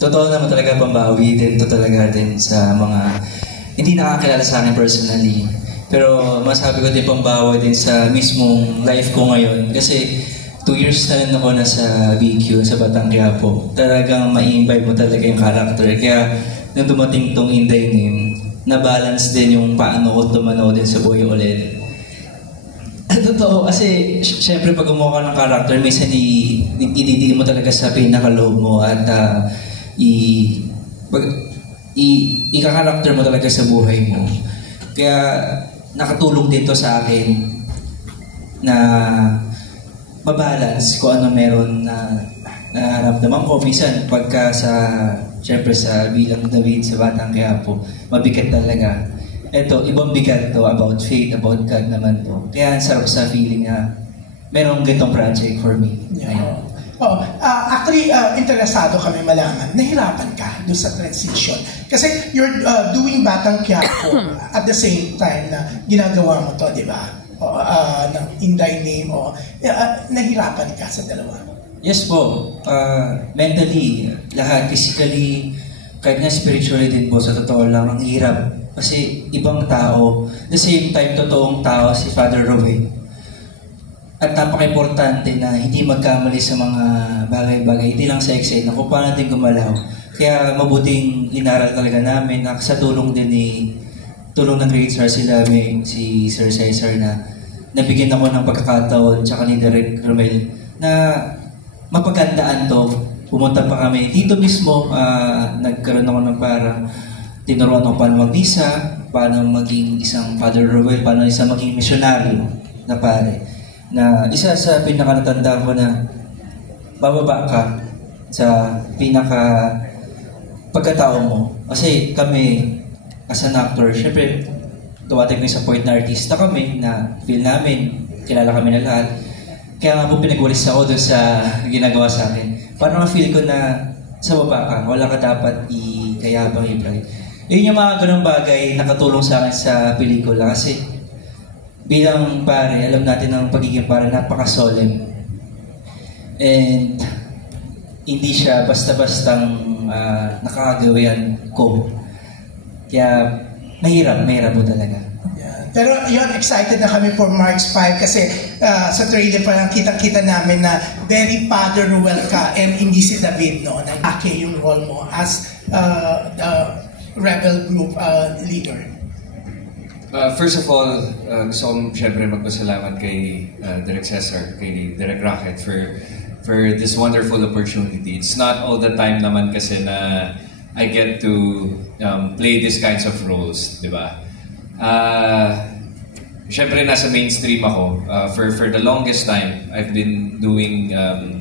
Totoo naman talaga pambawi din to talaga din sa mga hindi nakakilala sa akin personally. Pero masabi ko din pambawi din sa mismong life ko ngayon. Kasi 2 years na rin ako nasa BQ sa Batang Quiapo. Talagang ma-imbibe mo talaga yung character. Kaya nung dumating tong Inday Name, na-balance din yung paano ko tumanaw din sa buhay ulit. Totoo, kasi syempre pag gumawa ka ng character, minsan ididig mo talaga sa pinaka-loob mo at ika-character mo talaga sa buhay mo. Kaya nakatulong dito sa akin na mabalance kung ano meron na nararamdaman ko. Minsan pagka syempre sa bilang David sa Batang Quiapo, mabigat talaga. Ito, ibang bigat to, about faith, about God naman to. Kaya ang sarap sa feeling na merong ganitong project for me. Yeah. Actually, interesado kami malaman, nahirapan ka doon sa transition. Kasi you're doing Batang Quiapo at the same time na ginagawa mo to, di ba? Ng Inday Name, nahirapan ka sa dalawa. Yes po. Mentally, lahat, physically, kahit nga spiritually din po, sa totoo lang, ang hirap. Kasi ibang tao, the same time, totoong tao si Father Rowe. At napaka-importante na hindi magkamali sa mga bagay-bagay, hindi lang sa eksena, kung paano natin gumalaw. Kaya mabuting inaral talaga namin, sa tulong din tulong ng Great Sir sila, si Sir Cesar na nabigyan ako ng pagkakataon, tsaka ni Direk Romel, na mapagandaan to. Pumunta pa kami dito mismo, nagkaroon ako ng parang tinuruan ako paano mag-visa, paano maging isang Father Roel, paano isang maging misyonaryo na pare. Na isa sa pinaka-natanda ko na bababa ka sa pinaka pagkatao mo. Kasi kami, as an actor, syempre, tuwatay ko yung support na artista kami, na feel namin, kilala kami na lahat. Kaya nga po pinag-walis ako doon sa ginagawa sa akin. Parang feel ko na sa baba ka, wala ka dapat ikayabang i-pride. Yun yung mga ganung bagay nakatulong sa akin sa pelikula kasi bilang pare, alam natin ang pagiging pare napaka-solemn. And hindi siya basta-bastang nakakagawian ko. Kaya mahirap po talaga. Yeah. Pero yun, excited na kami for March 5 kasi sa trailer pa lang kita-kita namin na very Father Roel ka and hindi si David, no? Nag-ake yung role mo as the rebel group leader. First of all, gusto kong syempre magpasalamat kay Direk Cesar, kay Direk Rocket for this wonderful opportunity. It's not all the time naman kasi na I get to play these kinds of roles, di ba? Syempre nasa mainstream ako. For the longest time, I've been doing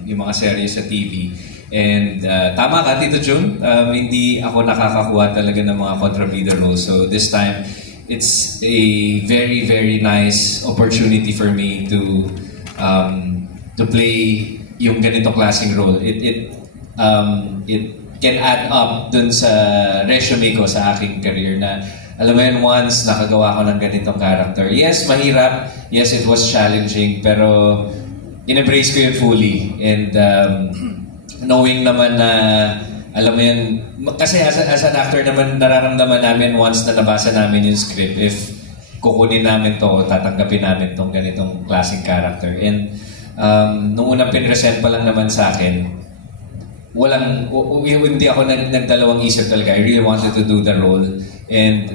yung mga series sa TV. And tama ka, Tito Jun, hindi ako nakakakuha talaga ng mga kontrabida roles. So this time, it's a very, very nice opportunity for me to play yung ganito klaseng role. It can add up dun sa resume ko sa aking career na alam mo yun, once nakagawa ko ng ganitong character. Yes, mahirap. Yes, it was challenging. Pero in-embrace ko yun fully. And knowing naman na, alam mo yun, kasi as an actor naman, nararamdaman namin once na nabasa namin yung script, if kukunin namin to, tatanggapin namin tong ganitong klaseng character. And nung unang pinresent pa lang naman sa akin, hindi ako nagdalawang isip talaga. I really wanted to do the role. And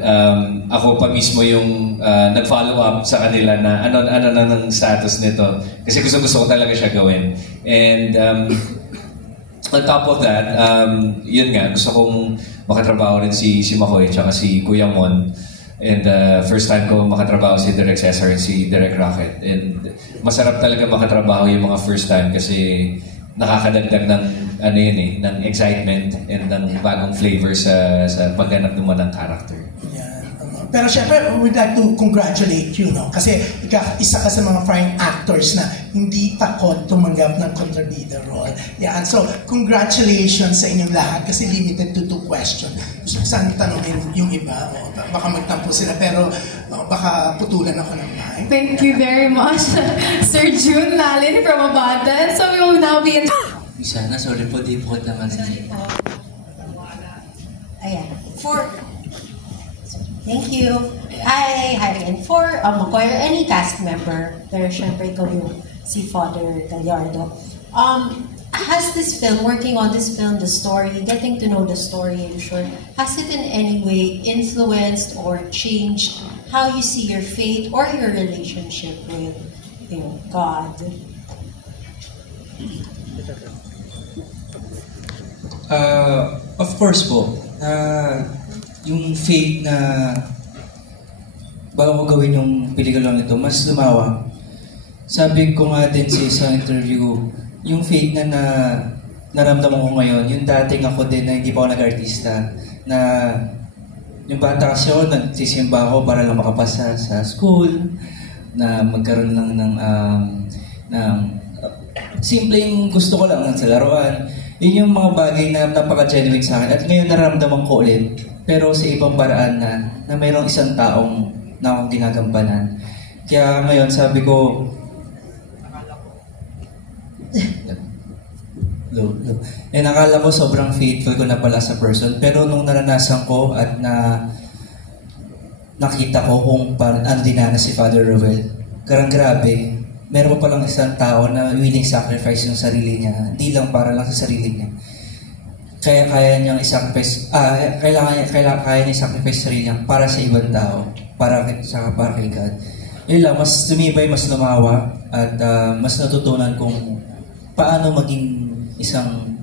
ako pa mismo yung nag-follow up sa kanila na ano na ng status nito. Kasi gusto ko talaga siya gawin. And on top of that, yun nga, gusto kong makatrabaho rin si Makoy tsaka si Kuya Mon. And first time ko makatrabaho si Direk Cesar and si Direk Rocket. And masarap talaga makatrabaho yung mga first time kasi nakakadagdag ng ng excitement and ng bagong flavor sa pagganap naman ng character. Yeah. Pero syempre, we'd like to congratulate you, no? Kasi isa ka sa mga fine actors na hindi takot tumanggap ng kontrabida role. Yeah. So, congratulations sa inyong lahat kasi limited to 2 questions. Gusto ko saan tanongin yung iba. Baka magtampo sila pero baka putulan ako ng mic. Thank you very much, Sir June Lalin from Abatan. So we will now be in... Sana, sorry po, di po naman. Sorry po. Thank you. Hi, and for acquire any cast member, pero syempre ikaw yung si Father Gallardo. Has this film, working on this film, the story, getting to know the story, I'm sure, has it in any way influenced or changed how you see your faith or your relationship with, God? Of course po, yung faith na bago ko gawin yung pelikulang ito, mas lumawa. Sabi ko nga din sa isang interview, yung faith na naramdaman ko ngayon, yung dating ako din na hindi pa ako nag-artista, na yung bata kasi ako, nagsisimba ako para lang makapasa sa school, na magkaroon lang ng simpleng gusto ko lang sa laruan. Yun yung mga bagay na napaka-genuine sa akin. At ngayon naramdaman ko ulit, pero sa ibang paraan na mayroong isang taong na akong ginagampanan. Kaya ngayon sabi ko, nakala ko sobrang faithful ko na pala sa person. Pero nung naranasan ko at nakita ko kung ano dinanas si Father Roel, grabe. Meron pa palang isang tao na willing sacrifice yung sarili niya. Hindi lang para lang sa sarili niya. Kaya niyang i-sacrifice, kaya niya i-sacrifice sarili niya para sa ibang tao. Para kay God. Yun lang, mas tumibay, mas lumawa, at mas natutunan kung paano maging isang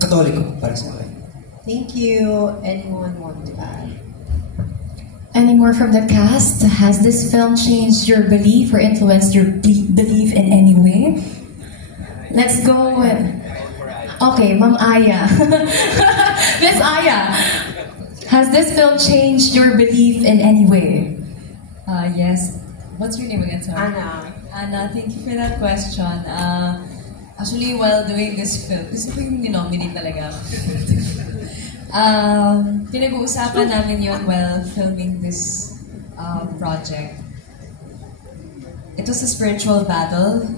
Katoliko para sa akin. Thank you. Anyone want to add? Any more from the cast? Has this film changed your belief or influenced your belief in any way? Let's go with... Okay, Ma'am Aya. Miss Aya, has this film changed your belief in any way? Yes. What's your name again, sir? Anna. Anna, thank you for that question. Actually, while doing this film, gusto ko yung ninominate talaga ako. Pinag-uusapan namin yun while filming this project. It was a spiritual battle,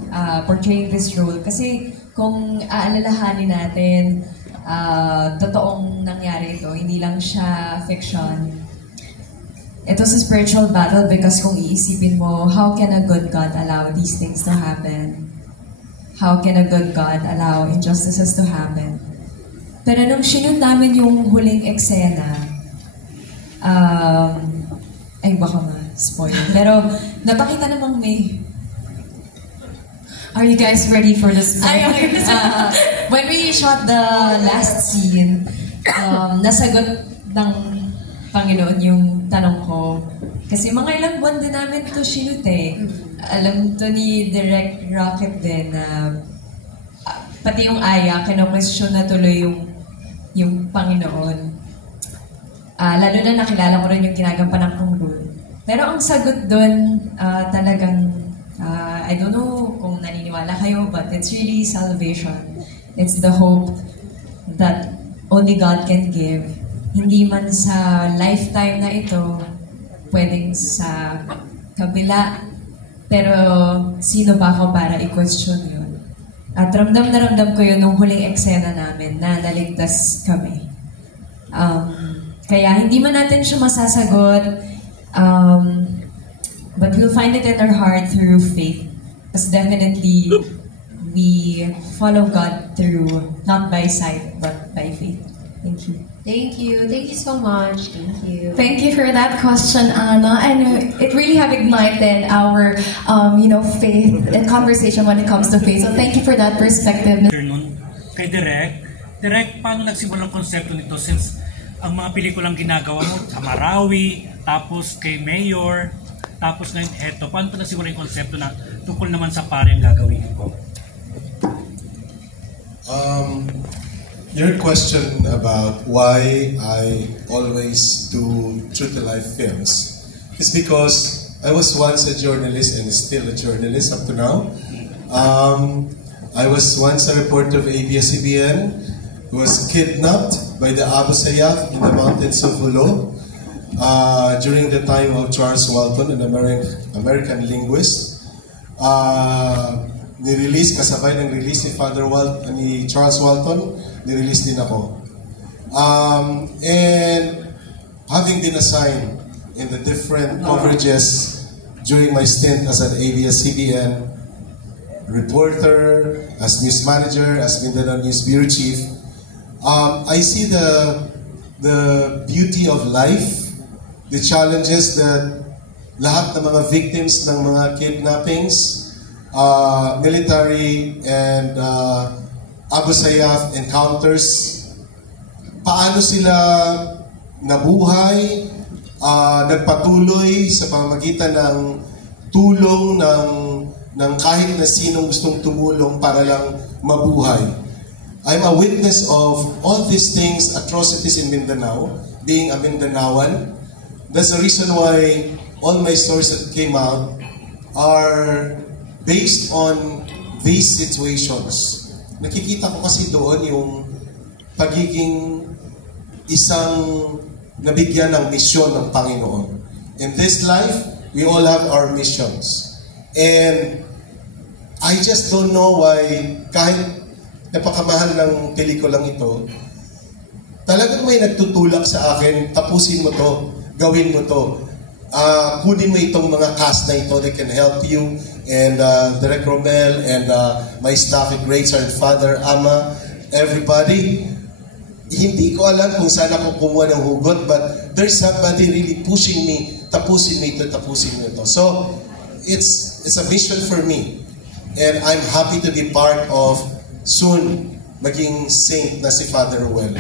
portraying this role. Kasi kung aalalahanin natin, totoong nangyari ito, hindi lang siya fiction. It was a spiritual battle because kung iisipin mo, how can a good God allow these things to happen? How can a good God allow injustices to happen? Pero nung sinun namin yung huling eksena, ay baka ma-spoil. Pero napakita namang may... Are you guys ready for this? When we shot the last scene, nasagot ng Panginoon yung tanong ko. Kasi mga ilang buwan din namin ito shoot eh. Alam to ni Direct Rocket din na pati yung Aya, kino-question na tuloy yung Panginoon. Lalo na nakilala ko rin yung ginagampanan kong role. Pero ang sagot doon talagang, I don't know kung naniniwala kayo, but it's really salvation. It's the hope that only God can give. Hindi man sa lifetime na ito, pwedeng sa kabila, pero sino ba ako para i-question yun? At ramdam na ramdam ko yun nung huling eksena namin na naligtas kami. Kaya hindi man natin siya masasagot, but we'll find it in our heart through faith. Because definitely, we follow God through, not by sight, but by faith. Thank you. Thank you. Thank you so much. Thank you. Thank you for that question, Anna. And it really have ignited our, faith and conversation when it comes to faith. So thank you for that perspective. Afternoon, kay Direk, paano nagsimula ang konsepto nito since ang mga pelikulang ginagawa mo sa Marawi, tapos kay Mayor, tapos ngayon eto, paano pa nagsimula yung konsepto na tungkol naman sa pareng gagawin ko? Your question about why I always do true-to-life films is because I was once a journalist and still a journalist up to now. I was once a reporter of ABS-CBN who was kidnapped by the Abu Sayyaf in the mountains of Hulu during the time of Charles Walton, an American linguist. Ni-release, kasabay ng release ni Charles Walton, ni-release din ako. And having been assigned in the different coverages during my stint as an ABS-CBN reporter, as news manager, as Mindanao News Bureau Chief, I see the beauty of life, the challenges that lahat ng mga victims ng mga kidnappings, military and Abu Sayyaf encounters, paano sila nabuhay, nagpatuloy sa pamamagitan ng tulong ng kahit na sinong gustong tumulong para lang mabuhay. I'm a witness of all these things, atrocities in Mindanao, being a Mindanaoan. That's the reason why all my stories that came out are based on these situations. Nakikita ko kasi doon yung pagiging isang nabigyan ng misyon ng Panginoon. In this life, we all have our missions. And I just don't know why, kahit napakamahal ng pelikulang ito, talagang may nagtutulak sa akin, tapusin mo to, gawin mo to. Kunin mo itong mga cast na ito that can help you, and Direk Romel and my staff at Great Sergeant Father, Ama, everybody. Hindi ko alam kung saan ako kumuha ng hugot, but there's somebody really pushing me, tapusin mo ito, tapusin mo ito. So, it's a mission for me. And I'm happy to be part of soon maging saint na si Father Ruel.